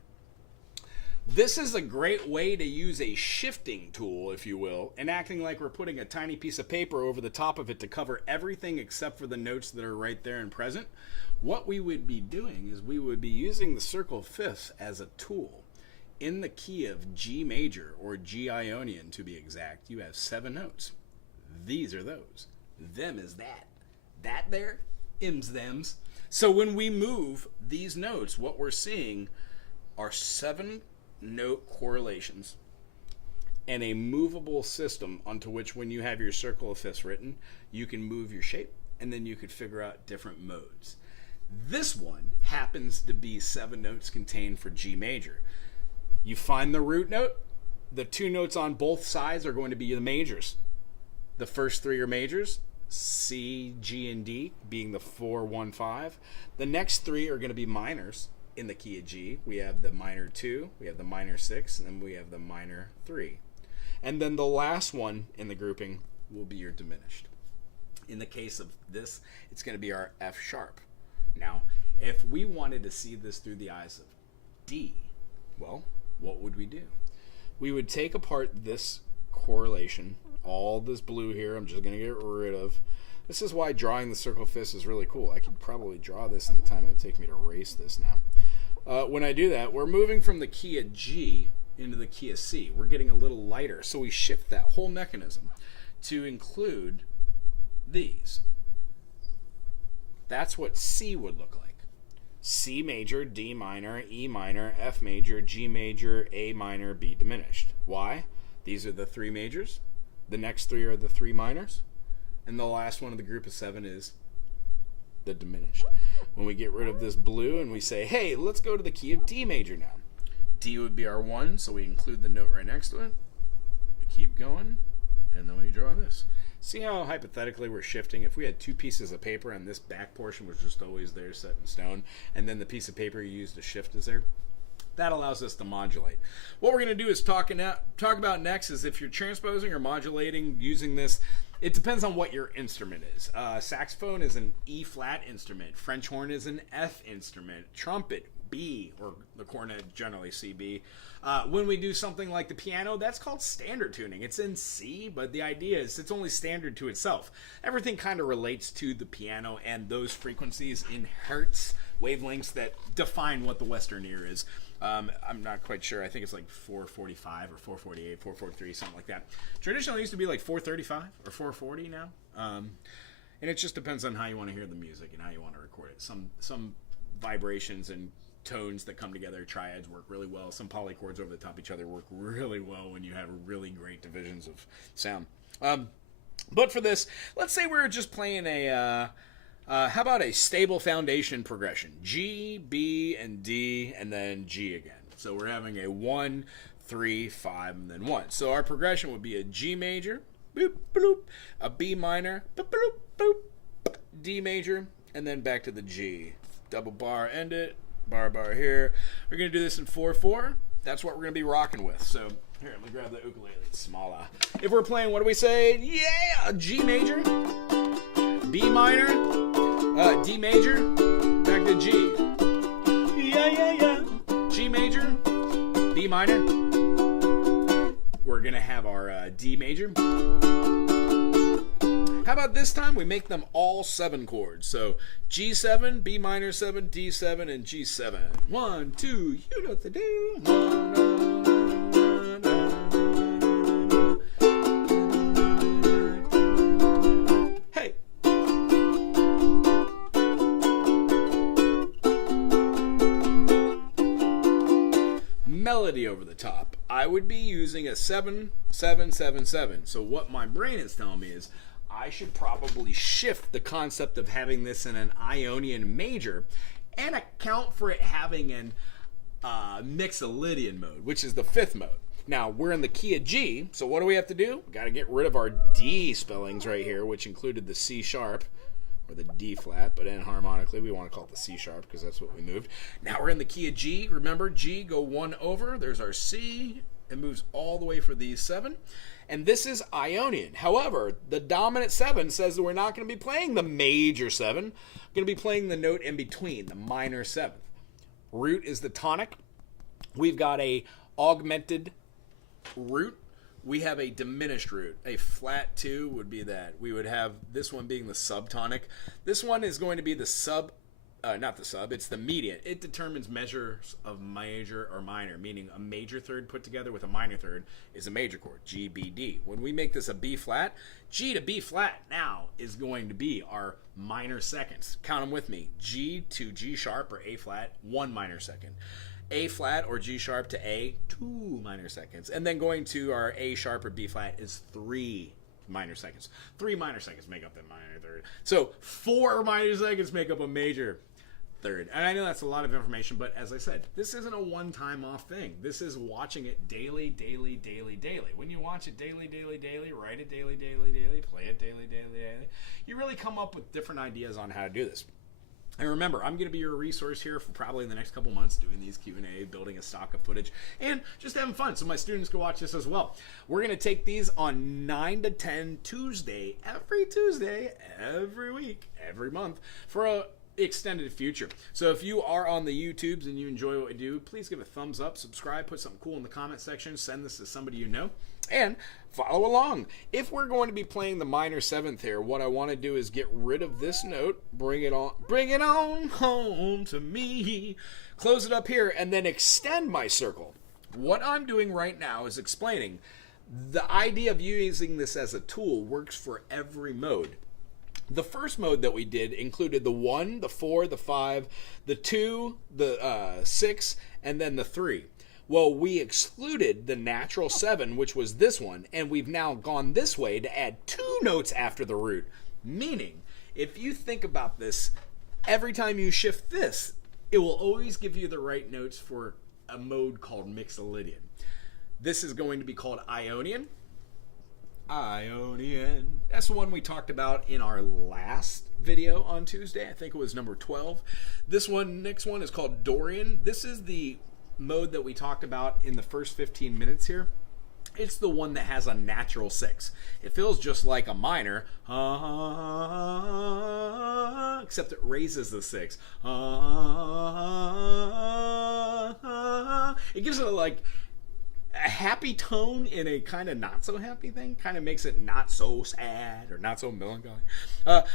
This is a great way to use a shifting tool, if you will, and acting like we're putting a tiny piece of paper over the top of it to cover everything except for the notes that are right there and present. What we would be doing is we would be using the circle fifths as a tool. In the key of G major, or G Ionian to be exact, you have 7 notes. These are those. Them is that. That there, ims thems. So when we move these notes, what we're seeing are 7 note correlations and a movable system onto which, when you have your circle of fifths written, you can move your shape and then you could figure out different modes. This one happens to be 7 notes contained for G major. You find the root note. The 2 notes on both sides are going to be the majors. The first 3 are majors, C, G, and D being the 4, 1, 5. The next 3 are going to be minors. In the key of G, we have the minor 2, we have the minor 6, and then we have the minor 3. And then the last one in the grouping will be your diminished. In the case of this, it's going to be our F sharp. Now, if we wanted to see this through the eyes of D, well, what would we do? We would take apart this correlation, all this blue here, I'm just going to get rid of. This is why drawing the circle fifths is really cool. I could probably draw this in the time it would take me to erase this now. When I do that, we're moving from the key of G into the key of C. We're getting a little lighter, so we shift that whole mechanism to include these. That's what C would look like. C major, D minor, E minor, F major, G major, A minor, B diminished. Why? These are the 3 majors. The next 3 are the 3 minors. And the last one of the group of 7 is the diminished. When we get rid of this blue and we say, hey, let's go to the key of D major now. D would be our 1, so we include the note right next to it. We keep going, and then we draw this. See how hypothetically we're shifting? If we had 2 pieces of paper and this back portion was just always there set in stone, and then the piece of paper you use to shift is there, that allows us to modulate. What we're going to do is talk about next is if you're transposing or modulating using this, it depends on what your instrument is. Saxophone is an E-flat instrument. French horn is an F instrument. Trumpet, B, or the cornet, generally CB. When we do something like the piano, that's called standard tuning. It's in C, but the idea is it's only standard to itself. Everything kind of relates to the piano and those frequencies in hertz wavelengths that define what the Western ear is. I'm not quite sure. I think it's like 445 or 448, 443, something like that. Traditionally, it used to be like 435 or 440 now. And it just depends on how you want to hear the music and how you want to record it. Some vibrations and tones that come together, triads, work really well. Some polychords over the top of each other work really well when you have really great divisions of sound. But for this, let's say we're just playing a... how about a stable foundation progression? G, B, and D, and then G again. So we're having a 1, 3, 5, and then 1. So our progression would be a G major, boop, boop, a B minor, boop, boop, boop, D major, and then back to the G. Double bar, end it, bar here. We're going to do this in 4/4. That's what we're going to be rocking with. So here, let me grab the ukulele. It's smaller. If we're playing, what do we say? Yeah, G major, B minor, D major, back to G. Yeah. G major, B minor. We're going to have our D major. How about this time we make them all 7 chords? So G7, B minor 7, D7, and G7. 1, 2, you know what to do. Melody over the top. I would be using a 7, 7, 7, 7. So what my brain is telling me is I should probably shift the concept of having this in an Ionian major and account for it having an Mixolydian mode, which is the 5th mode. Now, we're in the key of G, so what do we have to do? We've got to get rid of our D spellings right here, which included the C sharp, or the D flat, but enharmonically we want to call it the C sharp because that's what we moved. Now we're in the key of G. Remember, G, go 1 over. There's our C. It moves all the way for these 7. And this is Ionian. However, the dominant 7 says that we're not going to be playing the major 7. We're going to be playing the note in between, the minor 7th. Root is the tonic. We've got a augmented root. We have a diminished root. A flat 2 would be that. We would have this one being the subtonic. This one is going to be the it's the median. It determines measures of major or minor, meaning a major third put together with a minor third is a major chord, G, B, D. When we make this a B flat, G to B flat now is going to be our minor seconds. Count them with me. G to G sharp or A flat, 1 minor second. A flat or G sharp to A, 2 minor seconds. And then going to our A sharp or B flat is 3 minor seconds. 3 minor seconds make up the minor third. So 4 minor seconds make up a major third. And I know that's a lot of information, but as I said, this isn't a one-time off thing. This is watching it daily. When you watch it daily, write it daily, play it daily, you really come up with different ideas on how to do this. And remember, I'm going to be your resource here for probably the next couple months doing these Q&A, building a stock of footage, and just having fun so my students can watch this as well. We're going to take these on 9 to 10 Tuesday, every week, every month, for a extended future. So if you are on the YouTubes and you enjoy what we do, please give a thumbs up, subscribe, put something cool in the comment section, send this to somebody you know, and follow along. If we're going to be playing the minor 7th here, what I want to do is get rid of this note, bring it on home to me, close it up here, and then extend my circle. What I'm doing right now is explaining the idea of using this as a tool works for every mode. The first mode that we did included the 1, the 4, the 5, the 2, the 6, and then the 3. Well, we excluded the natural 7, which was this one, and we've now gone this way to add 2 notes after the root. Meaning, if you think about this, every time you shift this, it will always give you the right notes for a mode called Mixolydian. This is going to be called Ionian. Ionian. That's the one we talked about in our last video on Tuesday. I think it was number 12. This one, next one, is called Dorian. This is the mode that we talked about in the first 15 minutes here. It's the one that has a natural 6. It feels just like a minor, except it raises the 6. It gives it a happy tone in a kind of not so happy thing. Kind of makes it not so sad or not so melancholy.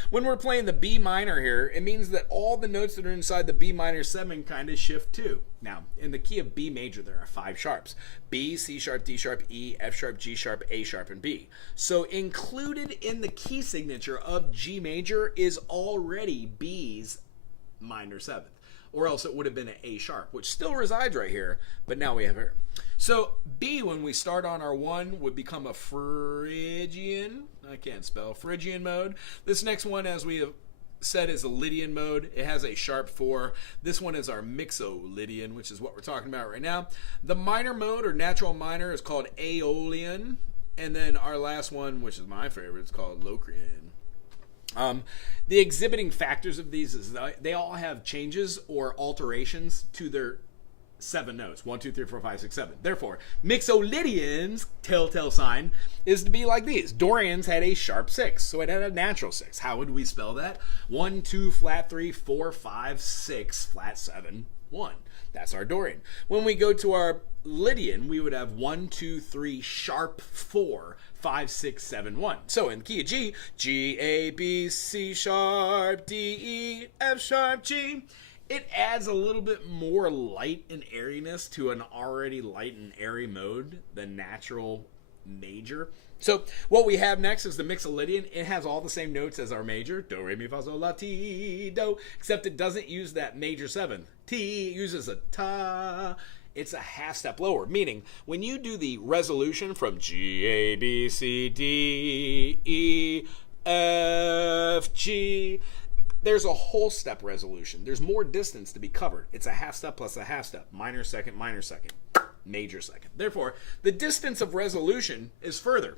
When we're playing the B minor here, it means that all the notes that are inside the B minor 7 kind of shift too. Now, in the key of B major, there are 5 sharps: B, C sharp, D sharp, E, F sharp, G sharp, A sharp, and B. So included in the key signature of G major is already B's minor 7th. Or else it would have been an A sharp, which still resides right here, but now we have here. So B, when we start on our 1, would become a Phrygian. I can't spell. Phrygian mode. This next one, as we have said, is a Lydian mode. It has a sharp 4. This one is our Mixolydian, which is what we're talking about right now. The minor mode, or natural minor, is called Aeolian. And then our last one, which is my favorite, is called Locrian. The exhibiting factors of these is they all have changes or alterations to their 7 notes. 1, 2, 3, 4, 5, 6, 7. Therefore, Mixolydian's telltale sign is to be like these. Dorian's had a sharp 6, so it had a natural 6. How would we spell that? 1, 2, flat 3, 4, 5, 6, flat 7, 1. That's our Dorian. When we go to our Lydian, we would have 1, 2, 3, sharp 4, 5, 6, 7, 1. So in the key of G, G, A, B, C sharp, D, E, F sharp, G. It adds a little bit more light and airiness to an already light and airy mode, the natural major. So what we have next is the Mixolydian. It has all the same notes as our major, do, re, mi, fa, sol, la, ti, do, except it doesn't use that major 7th. T, it uses a ta. It's a half step lower, meaning when you do the resolution from G, A, B, C, D, E, F, G, there's a whole step resolution. There's more distance to be covered. It's a half step plus a half step. Minor second, major second. Therefore, the distance of resolution is further.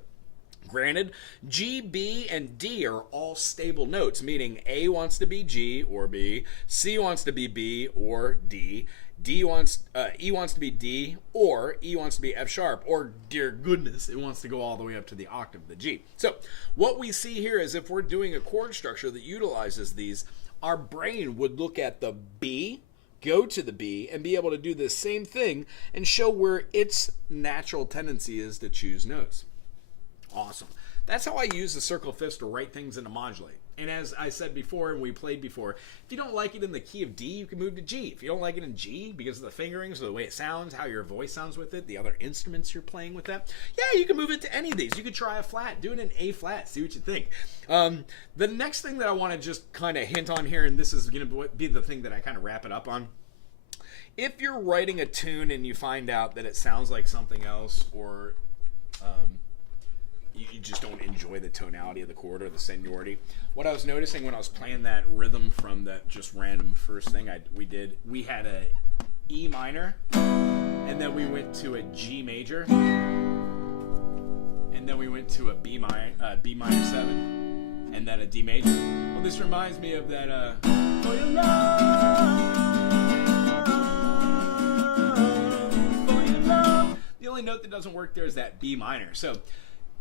Granted, G, B, and D are all stable notes, meaning A wants to be G or B, C wants to be B or D, E wants to be D, or E wants to be F sharp, or dear goodness, it wants to go all the way up to the octave of the G. So what we see here is if we're doing a chord structure that utilizes these, our brain would look at the B, go to the B, and be able to do the same thing and show where its natural tendency is to choose notes. Awesome. That's how I use the circle of fifths to write things in a modulate. And as I said before and we played before, if you don't like it in the key of D, you can move to G. If you don't like it in G because of the fingerings or the way it sounds, how your voice sounds with it, the other instruments you're playing with that, yeah, you can move it to any of these. You could try a flat, do it in A flat, see what you think. The next thing that I want to just kind of hint on here, and this is going to be the thing that I kind of wrap it up on. If you're writing a tune and you find out that it sounds like something else, or you just don't enjoy the tonality of the chord or the seniority. What I was noticing when I was playing that rhythm from that just random first thing we had a E minor, and then we went to a G major, and then we went to a B minor 7, and then a D major. Well, this reminds me of that For Your Love. The only note that doesn't work there is that B minor. So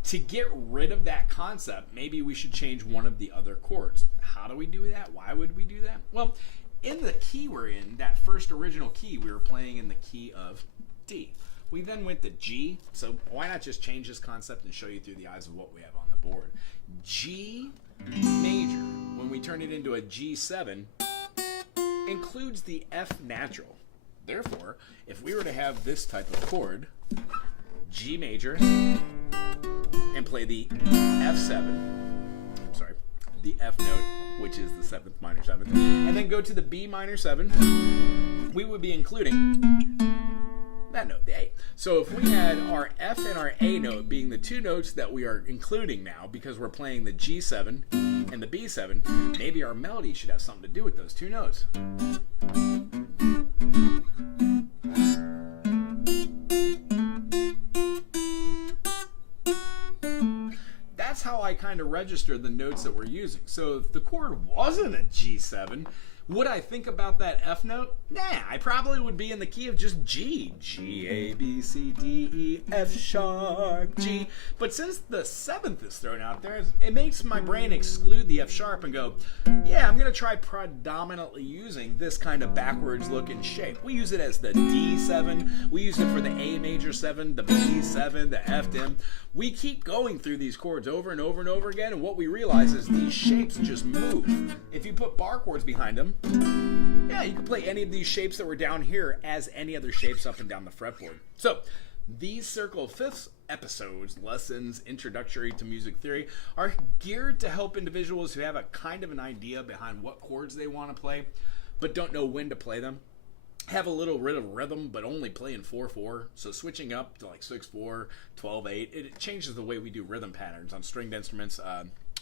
to get rid of that concept, maybe we should change one of the other chords. How do we do that? Why would we do that? Well, in the key we're in, that first original key, we were playing in the key of D. We then went to G, so why not just change this concept and show you through the eyes of what we have on the board. G major, when we turn it into a G7, includes the F natural. Therefore, if we were to have this type of chord, G major, and play the the F note, which is the 7th minor 7th, and then go to the B minor 7, we would be including that note, the A. So if we had our F and our A note being the two notes that we are including now because we're playing the G7 and the B7, maybe our melody should have something to do with those two notes. That's how I kind of register the notes that we're using. So if the chord wasn't a G7, would I think about that F note? Nah, I probably would be in the key of just G. G, A, B, C, D, E, F sharp, G. But since the 7th is thrown out there, it makes my brain exclude the F sharp and go, yeah, I'm going to try predominantly using this kind of backwards looking shape. We use it as the D7. We use it for the A major 7, the B7, the F dim. We keep going through these chords over and over and over again, and what we realize is these shapes just move. If you put bar chords behind them, yeah, you can play any of these shapes that were down here as any other shapes up and down the fretboard. So, these Circle of Fifths episodes, lessons, introductory to music theory, are geared to help individuals who have a kind of an idea behind what chords they want to play, but don't know when to play them. Have a little bit of rhythm, but only play in 4/4. So switching up to like 6/4, 12/8, it changes the way we do rhythm patterns on stringed instruments,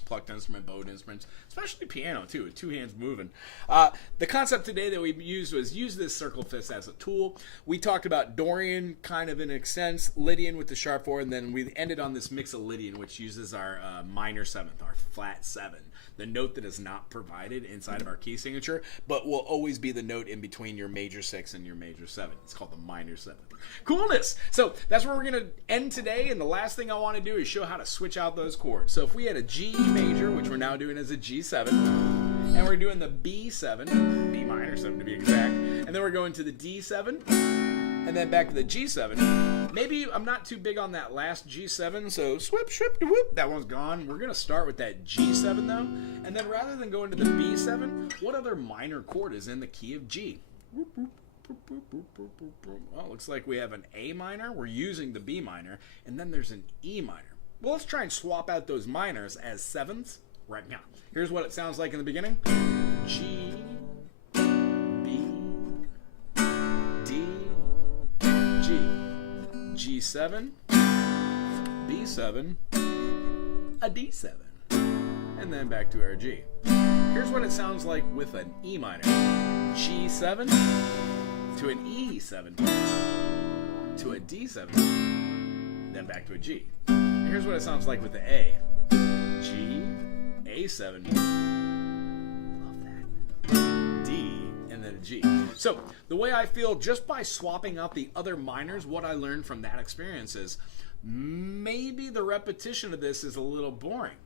plucked instrument, bowed instruments, especially piano too, with two hands moving. The concept today that we used was use this circle fifths as a tool. We talked about Dorian kind of in a sense, Lydian with the sharp 4, and then we ended on this mix of Lydian, which uses our minor 7th, our flat 7. The note that is not provided inside of our key signature, but will always be the note in between your major 6 and your major 7. It's called the minor 7th. Coolness! So that's where we're going to end today, and the last thing I want to do is show how to switch out those chords. So if we had a G major, which we're now doing as a G7, and we're doing the B7, B minor 7 to be exact, and then we're going to the D7, and then back to the G7. Maybe I'm not too big on that last G7, so swip, swip, whoop, that one's gone. We're going to start with that G7 though, and then rather than going to the B7, what other minor chord is in the key of G? Well, looks like we have an A minor, we're using the B minor, and then there's an E minor. Well, let's try and swap out those minors as 7ths right now. Here's what it sounds like in the beginning. G, B, D, G, G7, B7, a D7, and then back to our G. Here's what it sounds like with an E minor. G7 to an E7 to a D7, then back to a G. Here's what it sounds like with the A. G, A7, love that, D, and then a G. So the way I feel just by swapping out the other minors, what I learned from that experience is maybe the repetition of this is a little boring.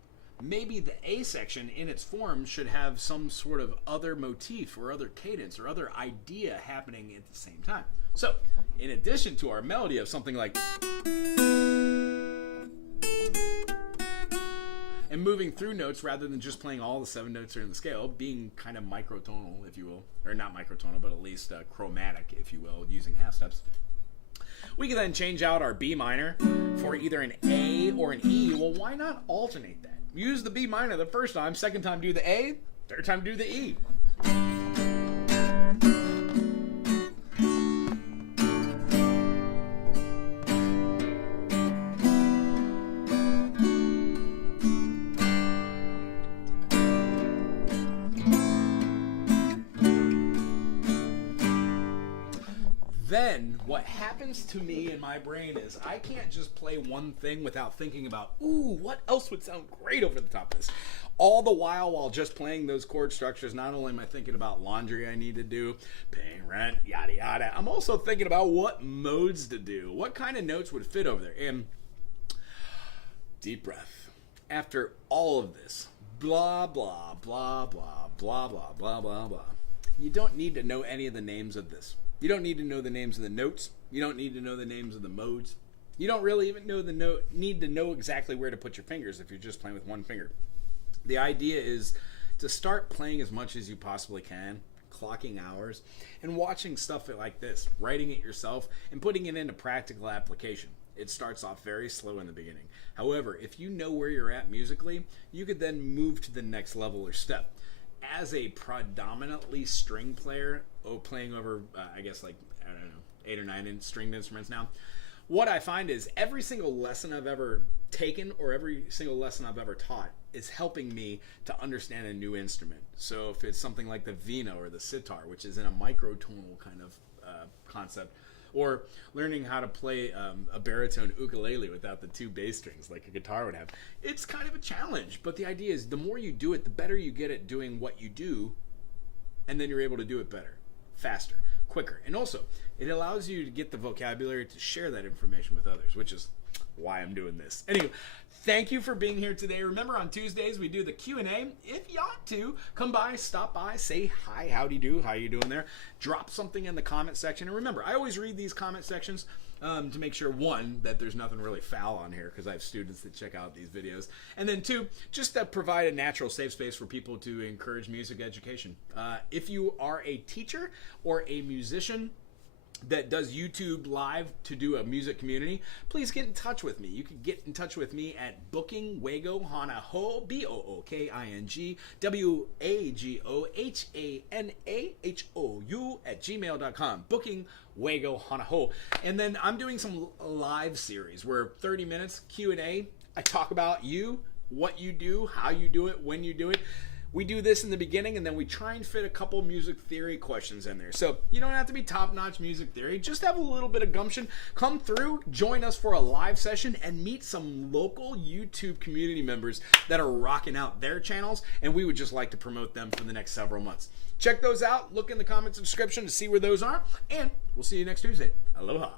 Maybe the A section in its form should have some sort of other motif or other cadence or other idea happening at the same time. So, in addition to our melody of something like and moving through notes rather than just playing all the 7 notes that are in the scale, being kind of microtonal, if you will, or not microtonal, but at least chromatic, if you will, using half steps. We can then change out our B minor for either an A or an E. Well, why not alternate that? Use the B minor the first time, second time do the A, third time do the E. Then what happens to me in my brain is I can't just play one thing without thinking about, ooh, what else would sound great over the top of this? All the while just playing those chord structures, not only am I thinking about laundry I need to do, paying rent, yada yada, I'm also thinking about what modes to do, what kind of notes would fit over there. And deep breath. After all of this, blah, blah, blah, blah, blah, blah, blah, blah, blah, you don't need to know any of the names of this. You don't need to know the names of the notes. You don't need to know the names of the modes. You don't really even need to know exactly where to put your fingers if you're just playing with one finger. The idea is to start playing as much as you possibly can, clocking hours, and watching stuff like this, writing it yourself, and putting it into practical application. It starts off very slow in the beginning. However, if you know where you're at musically, you could then move to the next level or step. As a predominantly string player, playing over, 8 or 9 stringed instruments now. What I find is every single lesson I've ever taken or every single lesson I've ever taught is helping me to understand a new instrument. So if it's something like the vino or the sitar, which is in a microtonal kind of concept, or learning how to play a baritone ukulele without the 2 bass strings like a guitar would have, it's kind of a challenge. But the idea is the more you do it, the better you get at doing what you do, and then you're able to do it better, faster, quicker. And also, it allows you to get the vocabulary to share that information with others, which is why I'm doing this. Anyway, thank you for being here today. Remember, on Tuesdays we do the Q&A. If you ought to, come by, stop by, say hi, howdy do, how you doing there? Drop something in the comment section. And remember, I always read these comment sections to make sure, one, that there's nothing really foul on here, because I have students that check out these videos. And then two, just to provide a natural safe space for people to encourage music education. If you are a teacher or a musician that does YouTube live to do a music community, please get in touch with me. You can get in touch with me at booking Wago Hanaho, BOOKING WAGOHANAHOU @gmail.com. Booking Wago Hanaho. And then I'm doing some live series where 30 minutes Q&A. I talk about you, what you do, how you do it, when you do it. We do this in the beginning, and then we try and fit a couple music theory questions in there. So you don't have to be top-notch music theory. Just have a little bit of gumption. Come through, join us for a live session, and meet some local YouTube community members that are rocking out their channels, and we would just like to promote them for the next several months. Check those out. Look in the comments and description to see where those are, and we'll see you next Tuesday. Aloha.